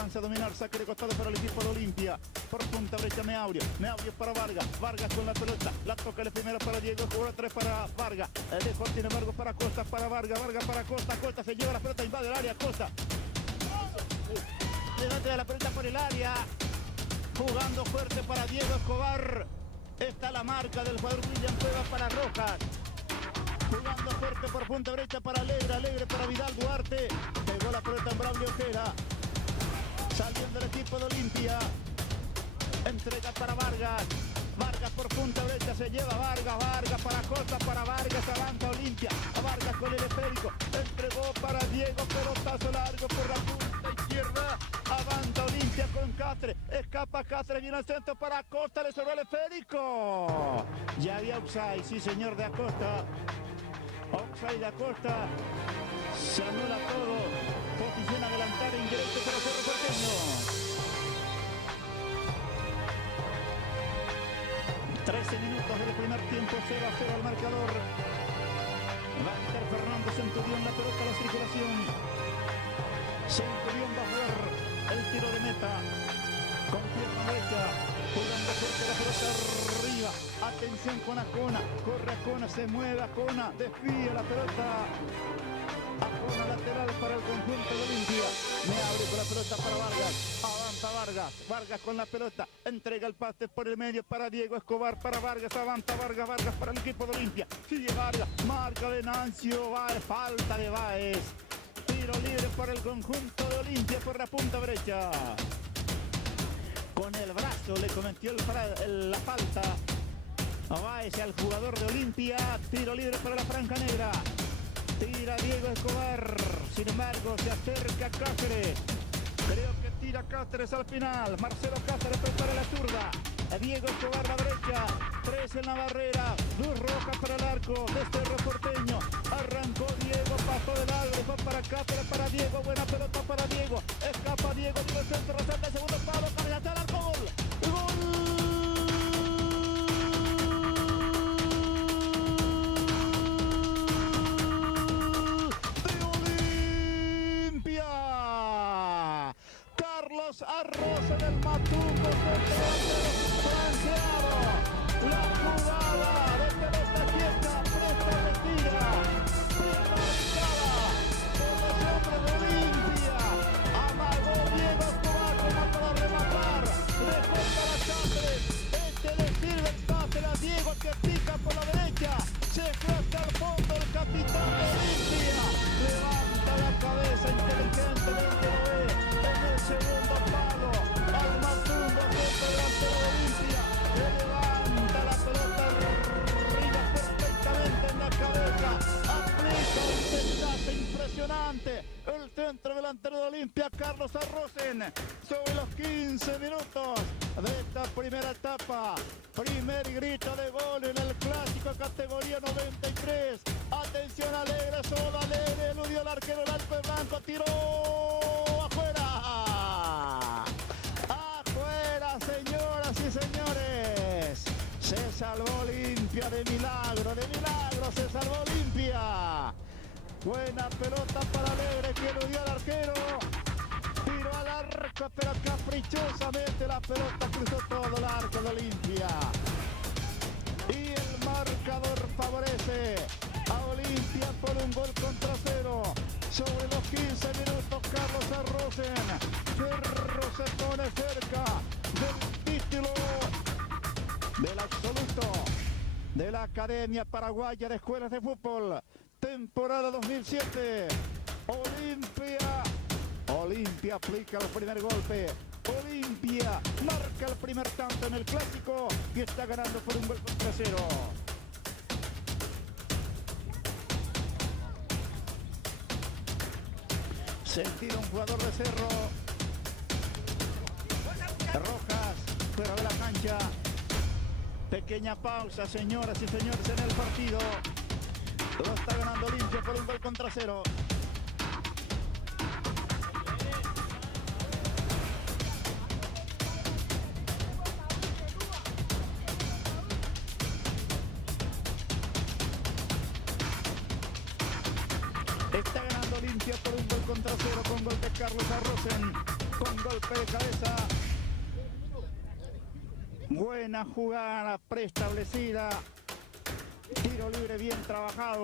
alcanza a dominar, saque de costado para el equipo de Olimpia. Por punta derecha Meaurio para Vargas, Vargas con la pelota, la toca de primera para Diego, cobra 3 para Vargas, dejó sin embargo para Costa, para Vargas, Vargas para Costa, Costa se lleva la pelota, invade el área, Costa. Levante de la pelota por el área, jugando fuerte para Diego Escobar. Está la marca del jugador William Cueva para Rojas. Jugando fuerte por punta derecha para Alegre, Alegre para Vidal Duarte. Pegó la pelota en Braulio Ojeda. Saliendo el equipo de Olimpia. Entrega para Vargas. Vargas por punta derecha, se lleva Vargas, Vargas para Costa, para Vargas, avanza Olimpia, a Vargas con el esférico, entregó para Diego, pelotazo largo por la punta izquierda, avanza Olimpia con Cáceres, escapa Cáceres, viene al centro para Acosta, le sobró el esférico, ya había offside, sí señor, de Acosta, offside de Acosta, se anula todo, posición adelantada, indirecto para Cerro Porteño. 13 minutos del primer tiempo, 0-0 al marcador. Va a meter Fernando Centurión la pelota a la circulación. Centurión va a jugar el tiro de meta. Con pierna derecha, jugando fuerte la pelota arriba. Atención con Acona, corre Acona, se mueve Acona, desvía la pelota. Acona lateral para el conjunto de Olimpia. Me abre con la pelota para Vargas. Avanza Vargas. Vargas con la pelota. Entrega el pase por el medio para Diego Escobar. Para Vargas. Avanza Vargas. Vargas para el equipo de Olimpia. Sigue Vargas. Marca de Nancio. Falta de Báez. Tiro libre para el conjunto de Olimpia por la punta derecha. Con el brazo le cometió la falta a Báez al jugador de Olimpia. Tiro libre para la franja negra. Tira Diego Escobar, sin embargo se acerca Cáceres, creo que tira Cáceres al final, Marcelo Cáceres prepara la zurda, Diego Escobar la derecha, 3 en la barrera, 2 rojas para el arco de Cerro Porteño, arrancó Diego, pasó de largo, dejó para Cáceres, para Diego, buena pelota para Diego, escapa Diego, tiro el centro, resalta el segundo palo, cabezazo al arco, gol, gol. Arroz en el Matumbo, franceado, la jugada de pelota quieta, presta retira, marcada por los hombres de Olimpia, amagó Diego Escobar para rematar, dejó para Cáceres, le sirve el pase a Diego que pica por la derecha, se fue hasta el fondo el capitán de Olimpia, levanta la cabeza inteligentemente lo ve, en el segundo palo, al Matumbo, centro delantero de Olimpia, le levanta la pelota arriba perfectamente en la cabeza, aplica un pedazo impresionante, el centro delantero de Olimpia, Carlos Arrosen, sobre los 15 minutos de esta primera etapa, primer grito de gol en el clásico categoría 93, atención Alegre, solo Alegre, eludió el arquero, el alto blanco, tiró afuera, afuera señoras y señores, se salvó Olimpia de milagro se salvó Olimpia, buena pelota para Alegre que eludió al arquero, tiró al arco pero caprichosamente la pelota cruzó todo el arco de Olimpia y el marcador favorece a Olimpia por un gol contra 0. Sobre los 15 minutos Carlos Arrosen, Cerro se pone cerca del título del absoluto de la Academia Paraguaya de Escuelas de Fútbol, temporada 2007. Olimpia aplica el primer golpe, Olimpia marca el primer tanto en el clásico y está ganando por un gol contra 0. Sentido un jugador de Cerro, Rojas fuera de la cancha, pequeña pausa señoras y señores en el partido, lo está ganando Olimpia por un gol contra 0. Está ganando Olimpia por un gol contra 0 con gol de Carlos Arrosen. con golpe de cabeza. Buena jugada preestablecida. Tiro libre bien trabajado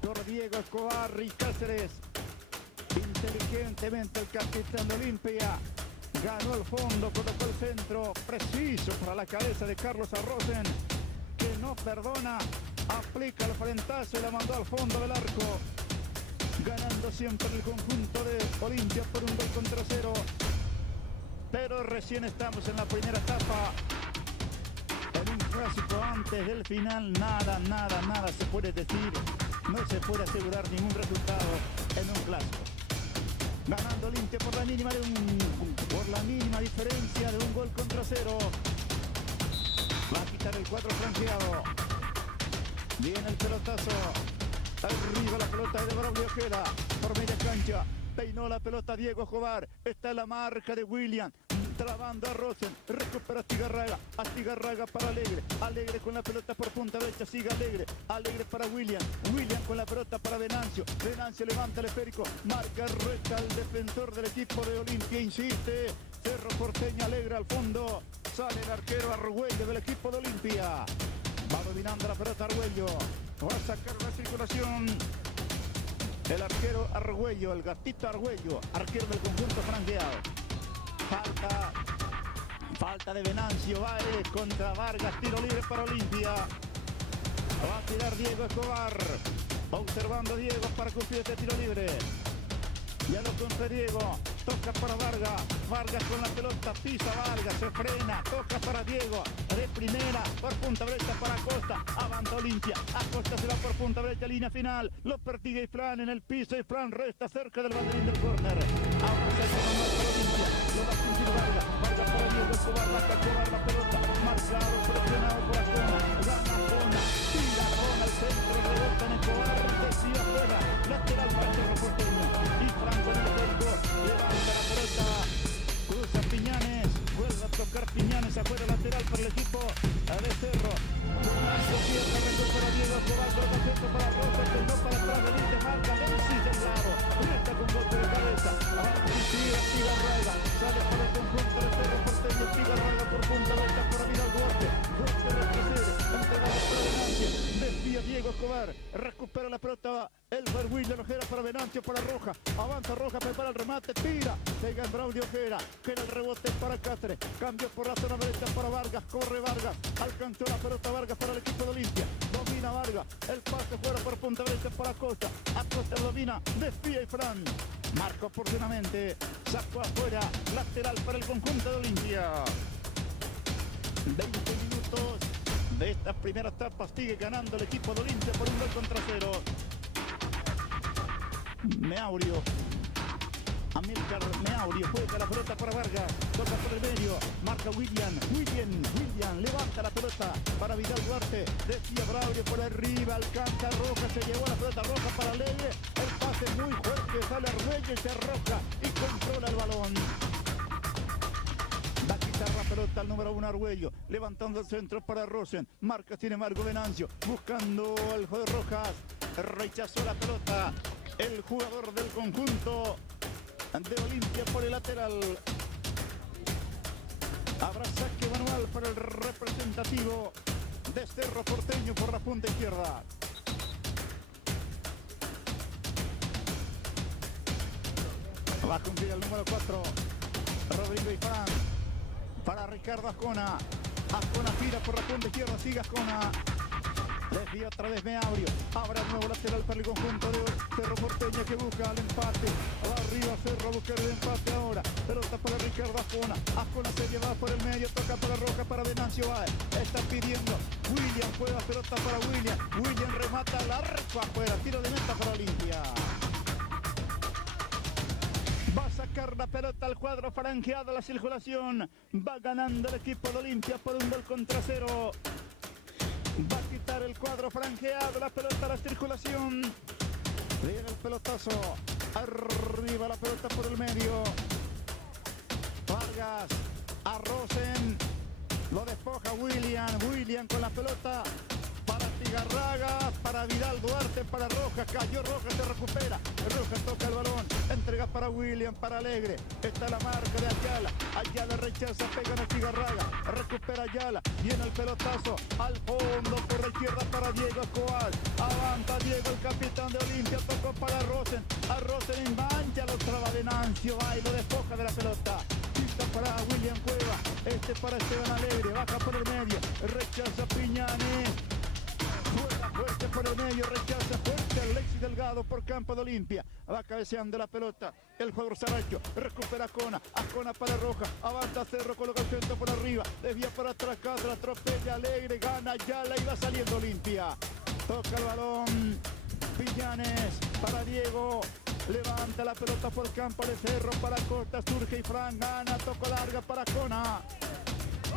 por Diego Escobar y Cáceres. Inteligentemente el capitán de Olimpia ganó el fondo, colocó el centro preciso para la cabeza de Carlos Arrosen, que no perdona, aplica el frentazo y la mandó al fondo del arco, ganando siempre el conjunto de Olimpia por 1-0. Pero recién estamos en la primera etapa. En un clásico antes del final, nada se puede decir. No se puede asegurar ningún resultado en un clásico. Ganando Olimpia por la mínima diferencia de 1-0. Va a quitar el cuadro franqueado. Viene el pelotazo. Arriba la pelota de Braulio Ojeda por media cancha. Peinó la pelota Diego Escobar. Está en la marca de William. Trabando a Rosen, recupera Astigarraga para Alegre, Alegre con la pelota por punta derecha, sigue Alegre para William con la pelota para Venancio levanta el esférico, marca recta el defensor del equipo de Olimpia, insiste, Cerro Porteño, Alegre al fondo, sale el arquero Argüello del equipo de Olimpia, va dominando la pelota Argüello, va a sacar la circulación, el arquero Argüello, el gatito Argüello, arquero del conjunto franqueado. Falta de Venancio, Baez contra Vargas, tiro libre para Olimpia. Va a tirar Diego Escobar, observando Diego para cumplir este tiro libre. Ya lo cumple Diego, toca para Vargas con la pelota, pisa Vargas, se frena, toca para Diego, de primera, por punta derecha para Acosta, avanza Olimpia, Acosta se va por punta derecha, línea final, lo persigue Fran en el piso y Fran resta cerca del banderín del córner. Ahora se hace manual para Olimpia, lo va a cumplir Vargas para Diego Escobar, va a capturar la pelota, marcado, presionado por Acona, gana Acona, tira Acona al centro, rebota en Escobar, decide afuera, lateral para el Cerro Porteño, y Fran con el centro, levanta la pelota, cruza Piñanes, vuelve a tocar Piñanes afuera, lateral para el equipo de Cerro. Marco Sierra recupera Diego Escobar, coloca centro para Rosa, que no para atrás, Benítez marca, Benítez del lado, resta con golpe de cabeza, avanza Astigarraga, sale para el conjunto de Cerro Porteño, Astigarraga por punta derecha para Vidal Duarte, Duarte retrocede, entregado para Venancio, desvía Diego Escobar, recupera la pelota, el William Ojeda para Venancio, para Roja, avanza Roja, prepara el remate, tira, pega en Braulio Ojeda, queda el rebote para Cáceres, cambio por la zona derecha para Vargas, corre Vargas, alcanzó la pelota Vargas para el equipo de Olimpia, domina Vargas, el pase fuera por punta derecha para Acosta, Acosta domina, desvía y Fran, marca oportunamente, sacó afuera, lateral para el conjunto de Olimpia. 20 minutos de esta primera etapa, sigue ganando el equipo de Olimpia por 1-0. Meaurio, Amílcar Meaurio, juega la pelota para Vargas, toca por el medio, marca William, levanta la pelota para Vidal Duarte, decía Braulio por arriba, alcanza Roja, se llevó la pelota Roja para Alegre, el pase muy fuerte, sale Argüello y se arroja y controla el balón. Va a quitar la pelota al número 1 Argüello, levantando el centro para Rosen, marca sin embargo Venancio, buscando el juego de Rojas, rechazó la pelota el jugador del conjunto de Olimpia por el lateral. Habrá saque manual para el representativo de Cerro Porteño por la punta izquierda. Va a cumplir el número 4 Rodrigo Ifán para Ricardo Ascona. Ascona tira por la punta izquierda, sigue Ascona. Desvía otra vez Meaurio, habrá nuevo lateral para el conjunto de Cerro Porteño que busca el empate, va arriba Cerro a buscar el empate ahora, pelota para Ricardo Ascona, Ascona se lleva por el medio, toca para Roja, para Venancio Baez, está pidiendo, William juega pelota para William remata al arco afuera, tiro de meta para Olimpia. Va a sacar la pelota al cuadro franqueado, la circulación, va ganando el equipo de Olimpia por 1-0. Va a quitar el cuadro franqueado, la pelota a la circulación. Viene el pelotazo. Arriba la pelota por el medio. Vargas a Rosen. Lo despoja William con la pelota para Tiga. Astigarraga para Vidal Duarte, para Rojas, cayó Rojas, se recupera, Rojas toca el balón, entrega para William, para Alegre, está la marca de Ayala, Ayala rechaza, pega en Astigarraga, recupera Ayala, viene el pelotazo, al fondo, por la izquierda para Diego Escobar, avanza Diego, el capitán de Olimpia, tocó para Rosen, a Rosen en mancha, lo traba de Nancio, va y lo despoja de la pelota. Para William Cueva, para Esteban Alegre, baja por el medio, rechaza Piñanes, juega fuerte por el medio, rechaza fuerte Alexis Delgado por campo de Olimpia, va cabeceando la pelota, el jugador Saracho, recupera Ascona para Roja, avanza Cerro, coloca el centro por arriba, desvía para atrás, Castro, atropella Alegre, gana Yala y va saliendo Olimpia, toca el balón, Piñanes para Diego, levanta la pelota por el campo de Cerro para Costa, surge y Fran gana, toco larga para Cona.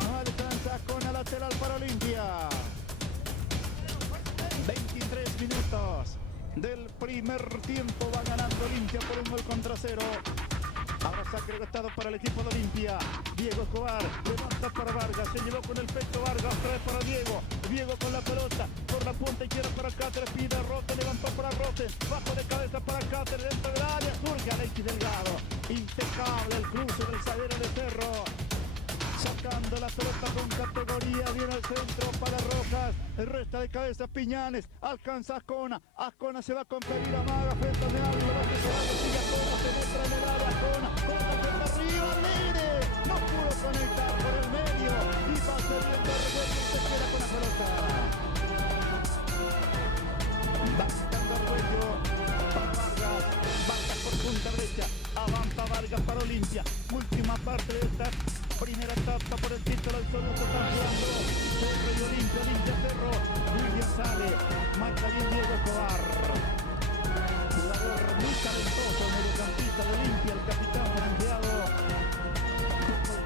No alcanza Cona, lateral para Olimpia. 23 minutos del primer tiempo, va ganando Olimpia por 1-0. Ahora saque regastado para el equipo de Olimpia. Diego Escobar levanta para Vargas, se llevó con el pecho Vargas, trae para Diego. Diego con la pelota, por la punta izquierda para Cáceres, pide a Roten, levantó para Roten, bajo de cabeza para Cáceres, dentro del área, surge Alexis Delgado. Impecable el cruce del zaguero de Cerro. Sacando la pelota con categoría, viene al centro para Rojas, el resta de cabeza Piñanes, alcanza Ascona, Ascona se va con pedir a Maga, frente al medio, lo que se va, sigue Ascona, se muestra en el área, Ascona, con la pelota arriba, Alegre, no pudo conectar por el medio, y va a ser el revuelto, se queda con la pelota. Va sacando Arguello, para Vargas, Vargas por punta derecha, avanza Vargas para Olimpia, última parte de esta primera etapa por el título absoluto, están jugando Cerro y Olimpia, Olimpia Cerro, William sale, marca bien Diego Escobar, jugador muy talentoso, mediocampista de Olimpia, el capitán franqueado,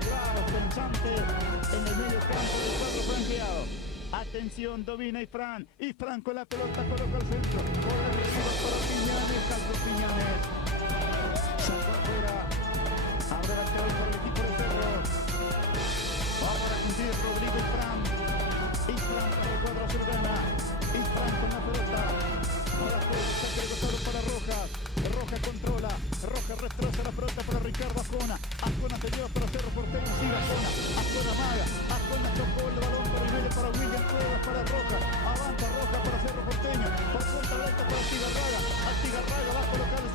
claro, pensante en el medio campo del cuadro franqueado. Atención, domina y Fran con la pelota coloca al centro, por el recibo para Piñanes, Carlos Piñanes, sacó afuera, abre la cabeza para el equipo de Cerro. Ahora consigue Rodrigo y Fran para el cuadro azulgrana, con la pelota, ahora saque de costado para Rojas, Rojas controla, Rojas retrasa la pelota para Ricardo Ascona, Ascona se lleva para Cerro Porteño, sigue Ascona Maga, Ascona tocó el balón por el medio para William Cuevas, para Rojas, avanza Rojas para Cerro Porteño, por punta derecha para Astigarraga va a colocar el